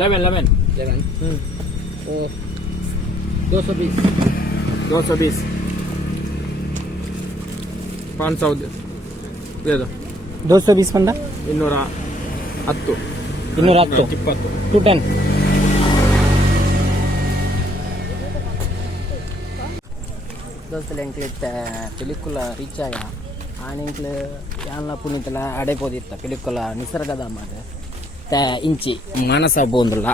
11 तो 220 220 500 दे दो 220 पंडा 210 210 210 ದೋಸ್ತಲ್ಲಿ ಎಂಕ್ಲಿತ್ತ ಪಿಲಿಕುಲ ರೀಚ್ ಆಗ ಆನಿಂಕ್ಲು ಯಾನ್ಲ ಪುನೀತಲ ಅಡೆಪೋದಿತ್ತ ಪಿಲಿಕುಲ ನಿಸರ್ಗಧಾಮ ಅದು ತ ಇಂಚಿ ಮಾನಸ ಬೋಂದುಲ್ಲ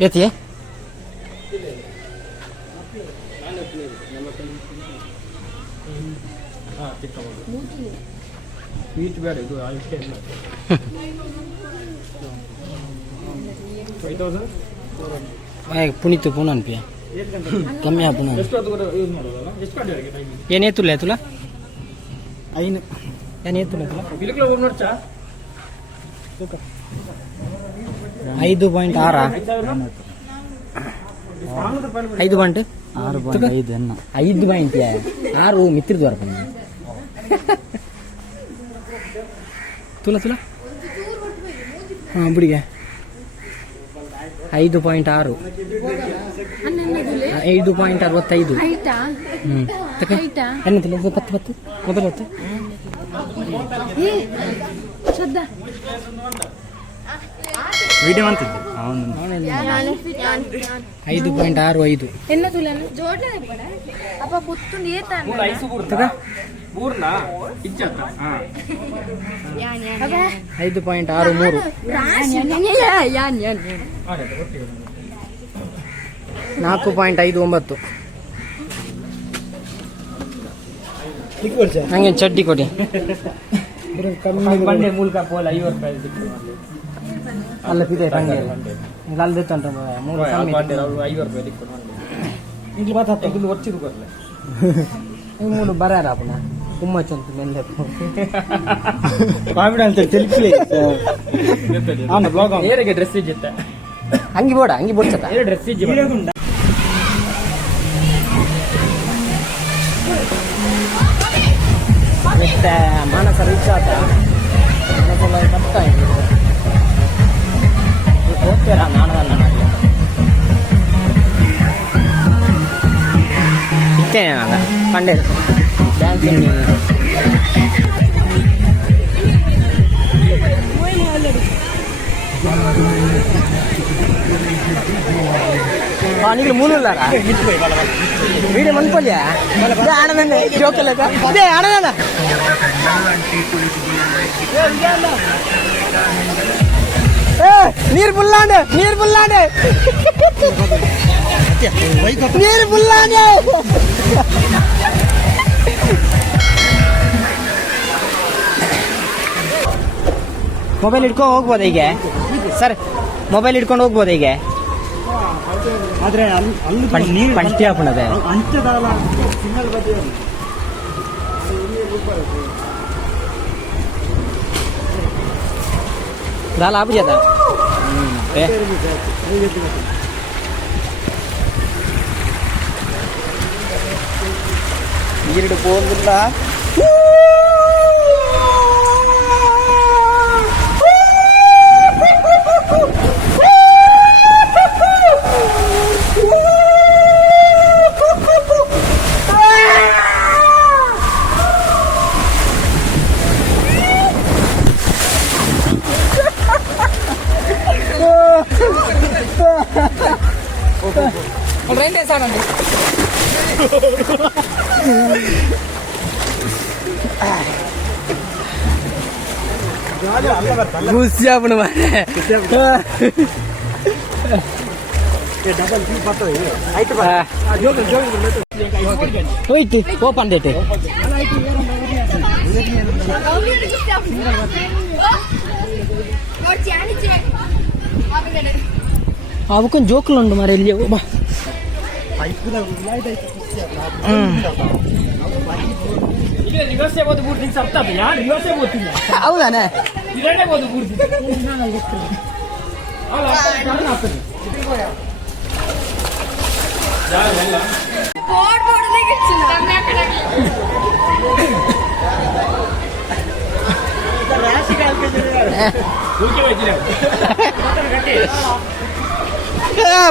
ಏತಿ ಸ್ವೀಟ್ ಬೇಡ ಇದು ಅಷ್ಟೇ ಇಲ್ಲ 5000 ಪುನೀತು ಪುನಃ ಅನ್ಪಿಯ ಕಮ್ಮಿ ಪುನಃ ಎಷ್ಟು ಅದು ಯೂಸ್ ಮಾಡೋದಲ್ಲ ಎಷ್ಟು ಗಂಟೆಗೆ ಟೈಮಿಂಗ್ ಏನೇತುಲ್ಲ ತುಲ ಏನೇತುಲ್ಲ ತುಲ ಬಿಲ್ಕುಲ್ ಹೋಗಿ ನೋಡ್ಚಾ 5.6 5 ಪಾಯಿಂಟ್ 6.5 ಪಾಯಿಂಟ್ 6 ಮಿತ್ರದು ವರಪ ತುಲ ಹಾಂ ಬಿಡಿಗೆ 5.6 5.65 ಎನ್ನತಿಲ್ಲ 10 ಮೊದಲು 10 ವಿಡಿಯೋ ಅಂತಿದ್ದೆ 5.65 ಎನ್ನ ತುಲನ ಜೋಡ್ಲೆ ಪಡ ಅಪ್ಪ ಪುತ್ತುಂಡು ಏತಾನ ಪೂರ್ಣ ಇಚ್ಚತ್ತ 5.63 4.59 ಹಂಗೆ ಚಡ್ಡಿ ಕೊಡಿ ಬಂಡೆ ಮೂಲಕ ಪೋಲ 50 ರೂಪಾಯಿ ಅಲ್ಲ ಇದೆ ಹಂಗೆ ಅಲ್ಲಿ ತಂಟ ಮೂರು ಕಮ್ಮಿ 50 ರೂಪಾಯಿ ದಿಕ್ಕು ಇಲ್ಲಿ ಮಾತಾಡ್ತಾ ಇಲ್ಲಿ ಒಚ್ಚಿರು ಬರಲ್ಲ ಮೂರು ಬರಾರ ಅಪ್ಪನ ತುಂಬ ಚಂತ ಮೆಲ್ಲೆ ಕಾನ್ಫಿಡೆನ್ಸ್ ಸೆಲ್ಫಿ ಅವನ ಬ್ಲಾಗ್ ಏರಿಗೆ ಡ್ರೆಸ್ ಇಜ್ಜಿತ್ತೆ ಹಂಗಿ ಬೋಡ್ಸತ್ತ ಏರೆ ಡ್ರೆಸ್ ಇಜ್ಜಿ ಮತ್ತೆ ಮಾನಸ ರೀಚ್ ಆತ ಮನಸ್ಸೆಲ್ಲ ಕಷ್ಟ ಆಯ್ತು ಹೋಗ್ತೀರಾ ನಾನು ಇತ್ತೇನೆ ಅಲ್ಲ ಕಂಡೆ ಡ್ಯಾನ್ಸಿಂಗ್ ನೀವು ಮೂಲಲ್ಲಾರ ವೀಡಿಯೋ ಮನ್ಪಲ್ಯ ಆನಂದ ಜೋಕಲ್ಲ ಅದೇ ಆನಂದ ನೀರು ಬುಲ್ಲಾಂಡೆ ಮೊಬೈಲ್ ಇಟ್ಕೊಂಡು ಹೋಗ್ಬೋದ ಈಗ ಸರ್ ಮೊಬೈಲ್ ಇಟ್ಕೊಂಡು ಹೋಗ್ಬೋದ ಈಗ ಆದ್ರೆ ಅಲ್ಲಿ ಪಂಚೆ ಹಾಕೊಂಡದೆ ಅಂಚದಲ್ಲ ಸಿಂಗಲ್ ಬದಿ ದಾಲ ಆಪು ಜಾತ ಈರುಡು പോകുന്നില്ല ಗುಸ್ಸಾಪಣ ಹೋಯ್ತು ಓಪನ್ ಡೇಟ್ ಅವಕ್ಕೊಂದು ಜೋಕುಲು ಉಂಟು ಮರ ಇಲ್ಲಿ ಬಾ ಹೌದಾನೆ ಬೋರ್ಡ್ ಬೋರ್ಡಲ್ಲೇ ಗಿಚ್ಚಿಲ್ಲ ನನ್ನ ಆ ಕಡೆ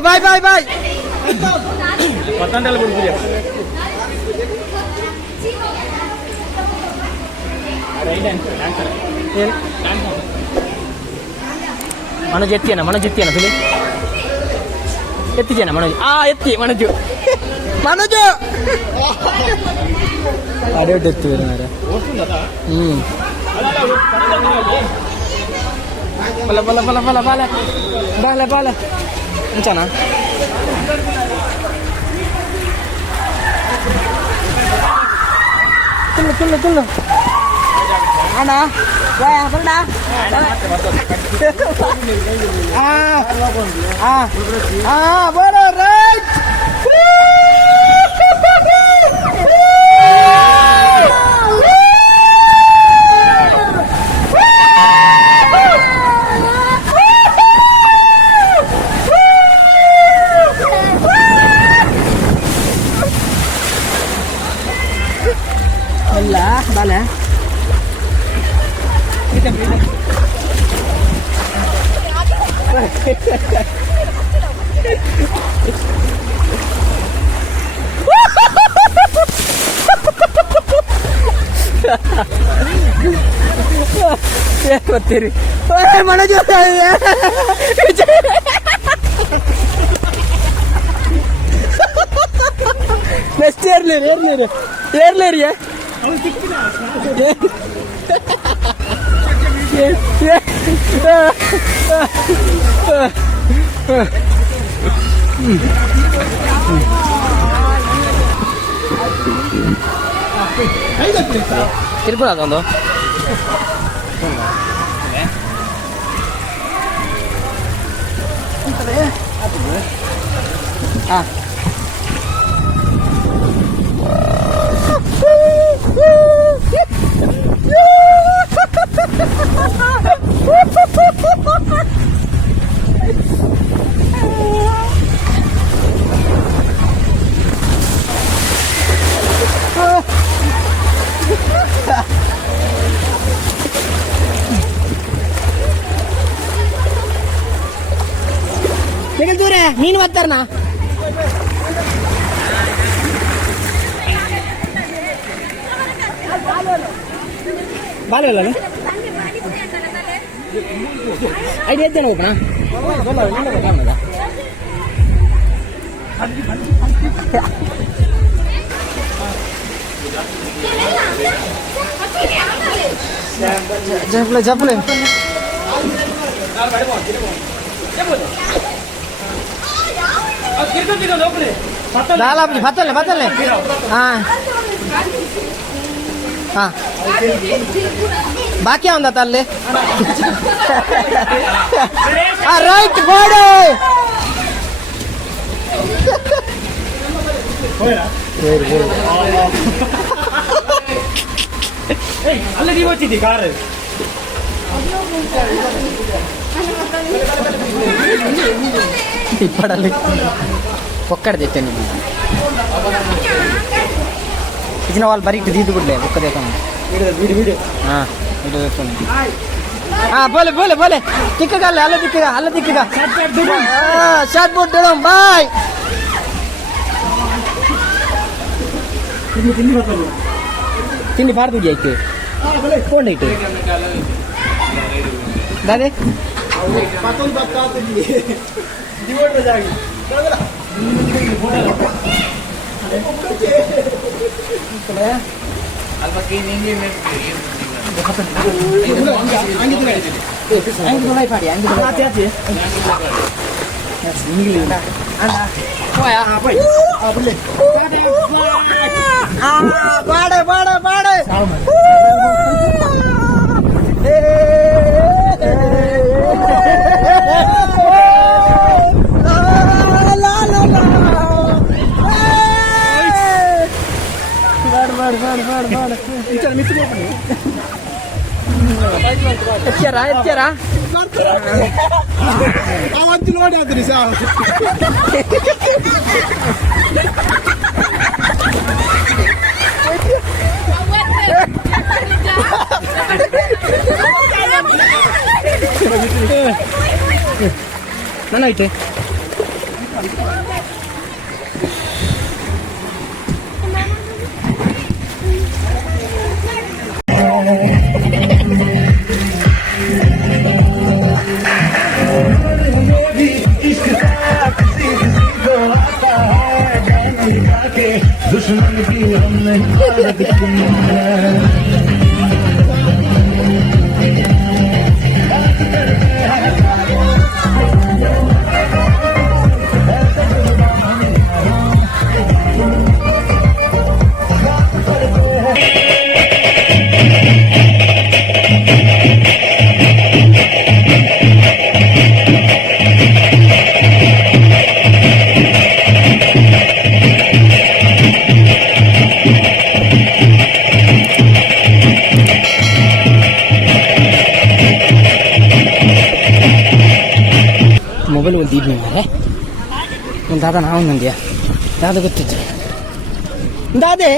ಬಾಯ್ ಬಾಯ್ ಬಾಯ್ ಪತ್ತಂಟೆಲ್ಲ ಬಿಡ್ತೀಯ మనోజ్ ఎత్తియనా పిలి ఎత్తిచేనా మనోజ్ ఎత్తి మనోజు అడేటి ఎత్తి బల బల బల బల బాల బాల బాల ఉంచానా తుల్లు అన్నా బలడా బోలో రైట్ Bala. तेरी मन जो नेक्स्ट ईयर ले रही है ತಿರುಪುರ ಅದೊಂದು మిగిలితూరే నేను వస్తారనా బాగా ఐదు ఎద్దాను ఒకనా చెప్పలే పత్తలే బాకీ ఉందా తల్లి రైట్ బాడీ అల్లకి వచ్చింది కారు ఇప్పడాలి ఒక్కడ తెచ్చాను ఇచ్చిన వాళ్ళు బరీ దీదు కూడా ఒక్క తెస్తాను వీడియో పోలే తిక్కగా అల్ల తిక్కగా షార్ట్ బోర్డ్ దిడం బాయ్ తిండి పాడుతుంది అయితే పోండి అయితే దాదే పాడే ಎಚ್ಚರ ಅವಂತ ನೋಡಿ ಆದ್ರಿ ಸಾ ನನ್ನೈತೆ दुश्मन की हमने ಮೊಬೈಲ್ ಒಂದು ಇದ್ನಿ ಮಾರೆ ಒಂದು ದಾದ ನಾವು ನಂದ್ಯಾ ದಾದ ಗೊತ್ತಿತ್ತು ದಾದೆ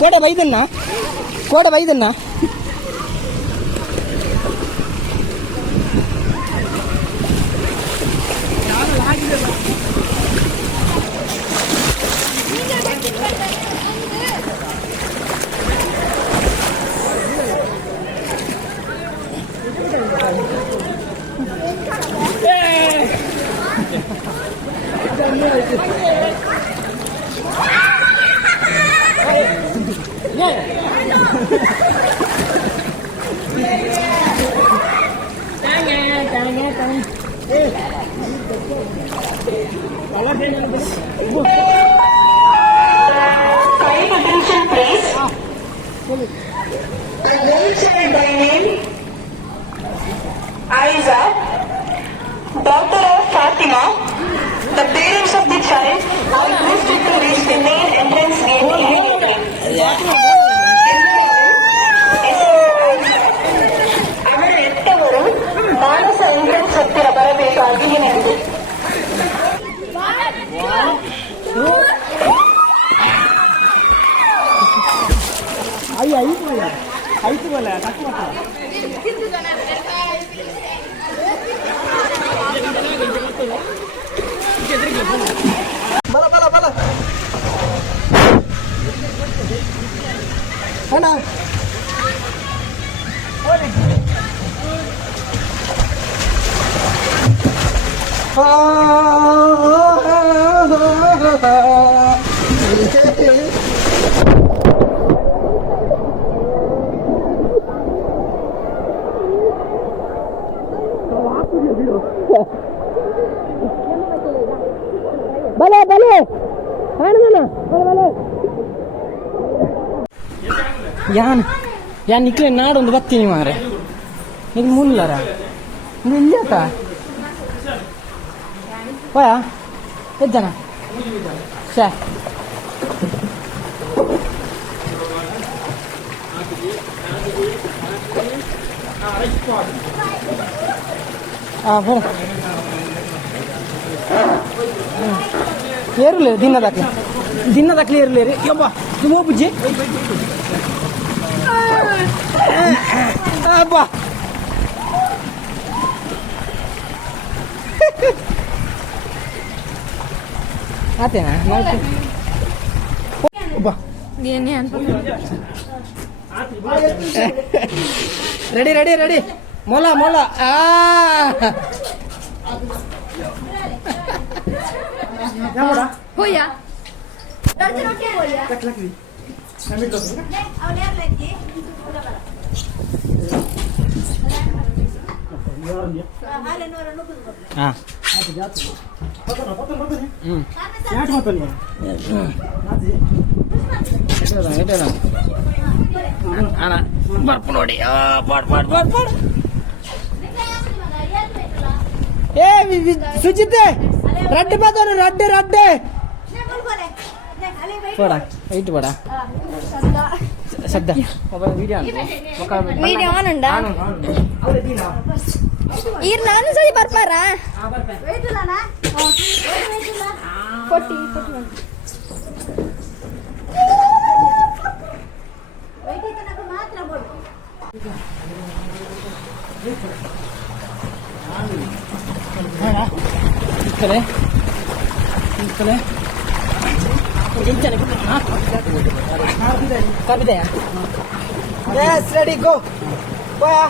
ಕೋಡ ಬೈದನ್ನ Aiza, daughter of Fatima, the parents of the child are requested to reach the main entrance gate immediately. ಅವರ ಹೆತ್ತವರು ಮಾನಸ ಎಂಟ್ರೆನ್ಸ್ ಹತ್ತಿರ ಬರಬೇಕಾಗಿ ವಿನಂತಿ. ಆಯ್ತು ಬಲ್ಲ ಕಟ್ ಮಾಡ್ತಾರೆ ಬಲ ಅಣ್ಣ ಬಲೆ ಕಾಣದನ ಬಲೆ ಯಾನ್ ನಿಕ್ಲೆ ನಾಡೊಂದು ಬರ್ತೀನಿ ಮಾರೆ ಇದು ಮುಲ್ಲರ ಇದು ಇಲ್ಲಾತ ಹೋಯ ಎದ್ದನ ಶೇ ಹೋಗ ಏರ್ಲಿ ದಿನದಾಕ್ಲಿ ಇರ್ಲಿ ರೀ ಯಬ್ಬ ನಿಮ್ಮ ಬುಜ್ಜಿ ಅಬ್ಬಾ ಆತೇನಾ ಏನೇ ಅಂತ ರೆಡಿ ಮೊಲ ಹೋಯ್ಯ ಬರ್ಪು ನೋಡಿ ಏ ಸುಜಿತೆ ರಡ್ಡೆ ಬಾದೋರು ರಡ್ಡೆ వెయిట్ పడా సద్దా మొబైల్ వీడియో వీడియో ఆన్ ఉండా ఈರ್ ನಾನು ಸರಿ ಬರ್ಪಾರಾ ಕೊಟ್ಟಿ ಇಕ್ಕಲೆ ಇಕ್ಕಲೆ ಕಾಪಿದೆಯಾ Yes, ready, go. Boya.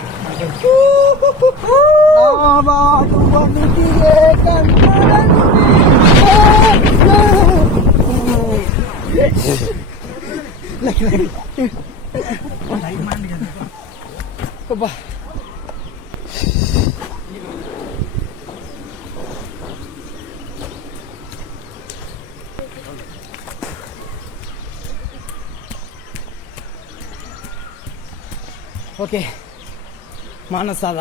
Okay ಮಾನಸಾದ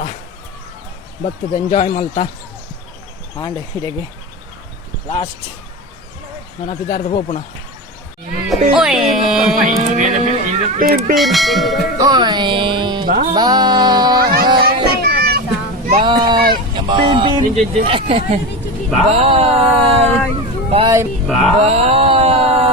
ಭಕ್ತದ ಎಂಜಾಯ್ ಮಲ್ತಾ ಆಂಡ್ ಹಿಡಿಗೆ ಲಾಸ್ಟ್ ನನ್ನ ಪಿದಾರ್ದ ಹೋಪುಣ ಬಾಯ್ ಬಾಯ್ ಬಾಯ್